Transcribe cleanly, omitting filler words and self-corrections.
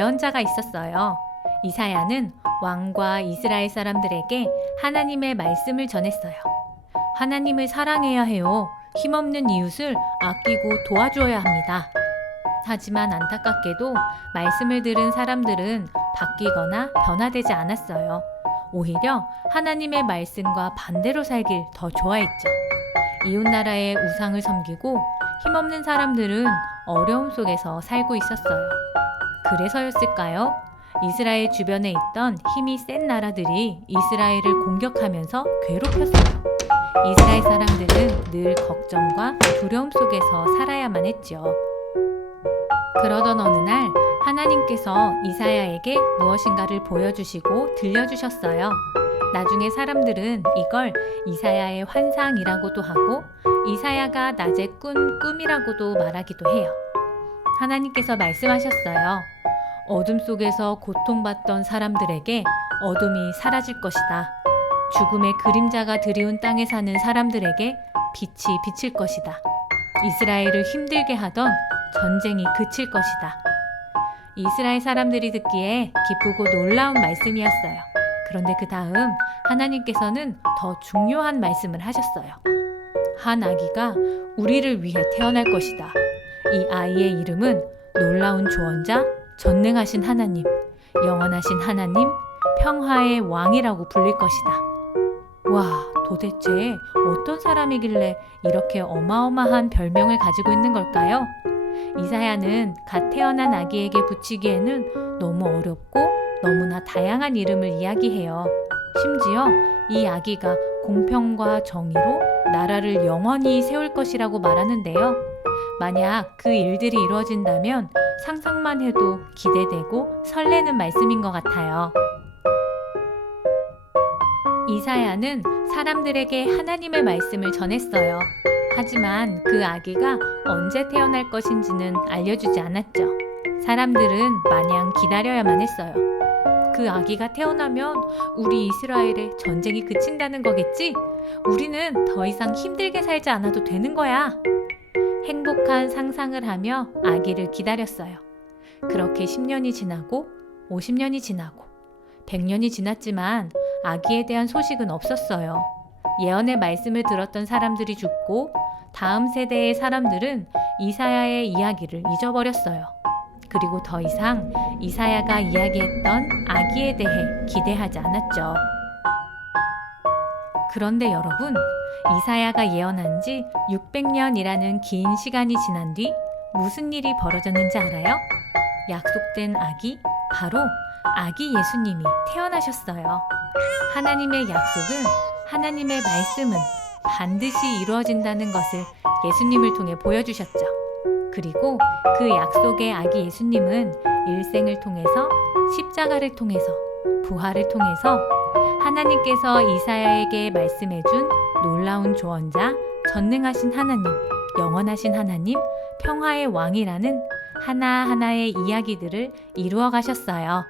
예언자가 있었어요. 이사야는 왕과 이스라엘 사람들에게 하나님의 말씀을 전했어요. 하나님을 사랑해야 해요. 힘없는 이웃을 아끼고 도와주어야 합니다. 하지만 안타깝게도 말씀을 들은 사람들은 바뀌거나 변화되지 않았어요. 오히려 하나님의 말씀과 반대로 살길 더 좋아했죠. 이웃나라의 우상을 섬기고 힘없는 사람들은 어려움 속에서 살고 있었어요. 그래서였을까요? 이스라엘 주변에 있던 힘이 센 나라들이 이스라엘을 공격하면서 괴롭혔어요. 이스라엘 사람들은 늘 걱정과 두려움 속에서 살아야만 했죠. 그러던 어느 날 하나님께서 이사야에게 무엇인가를 보여주시고 들려주셨어요. 나중에 사람들은 이걸 이사야의 환상이라고도 하고 이사야가 낮에 꾼 꿈이라고도 말하기도 해요. 하나님께서 말씀하셨어요. 어둠 속에서 고통받던 사람들에게 어둠이 사라질 것이다. 죽음의 그림자가 드리운 땅에 사는 사람들에게 빛이 비칠 것이다. 이스라엘을 힘들게 하던 전쟁이 그칠 것이다. 이스라엘 사람들이 듣기에 기쁘고 놀라운 말씀이었어요. 그런데 그 다음 하나님께서는 더 중요한 말씀을 하셨어요. 한 아기가 우리를 위해 태어날 것이다. 이 아이의 이름은 놀라운 조언자, 전능하신 하나님, 영원하신 하나님, 평화의 왕이라고 불릴 것이다. 와, 도대체 어떤 사람이길래 이렇게 어마어마한 별명을 가지고 있는 걸까요? 이사야는 갓 태어난 아기에게 붙이기에는 너무 어렵고 너무나 다양한 이름을 이야기해요. 심지어 이 아기가 공평과 정의로 나라를 영원히 세울 것이라고 말하는데요. 만약 그 일들이 이루어진다면 상상만 해도 기대되고 설레는 말씀인 것 같아요. 이사야는 사람들에게 하나님의 말씀을 전했어요. 하지만 그 아기가 언제 태어날 것인지는 알려주지 않았죠. 사람들은 마냥 기다려야만 했어요. 그 아기가 태어나면 우리 이스라엘의 전쟁이 그친다는 거겠지? 우리는 더 이상 힘들게 살지 않아도 되는 거야. 행복한 상상을 하며 아기를 기다렸어요. 그렇게 10년이 지나고 50년이 지나고 100년이 지났지만 아기에 대한 소식은 없었어요. 예언의 말씀을 들었던 사람들이 죽고 다음 세대의 사람들은 이사야의 이야기를 잊어버렸어요. 그리고 더 이상 이사야가 이야기했던 아기에 대해 기대하지 않았죠. 그런데 여러분, 이사야가 예언한 지 600년이라는 긴 시간이 지난 뒤 무슨 일이 벌어졌는지 알아요? 약속된 아기, 바로 아기 예수님이 태어나셨어요. 하나님의 약속은, 하나님의 말씀은 반드시 이루어진다는 것을 예수님을 통해 보여주셨죠. 그리고 그 약속의 아기 예수님은 일생을 통해서, 십자가를 통해서, 부활을 통해서 하나님께서 이사야에게 말씀해준 놀라운 조언자, 전능하신 하나님, 영원하신 하나님, 평화의 왕이라는 하나하나의 이야기들을 이루어 가셨어요.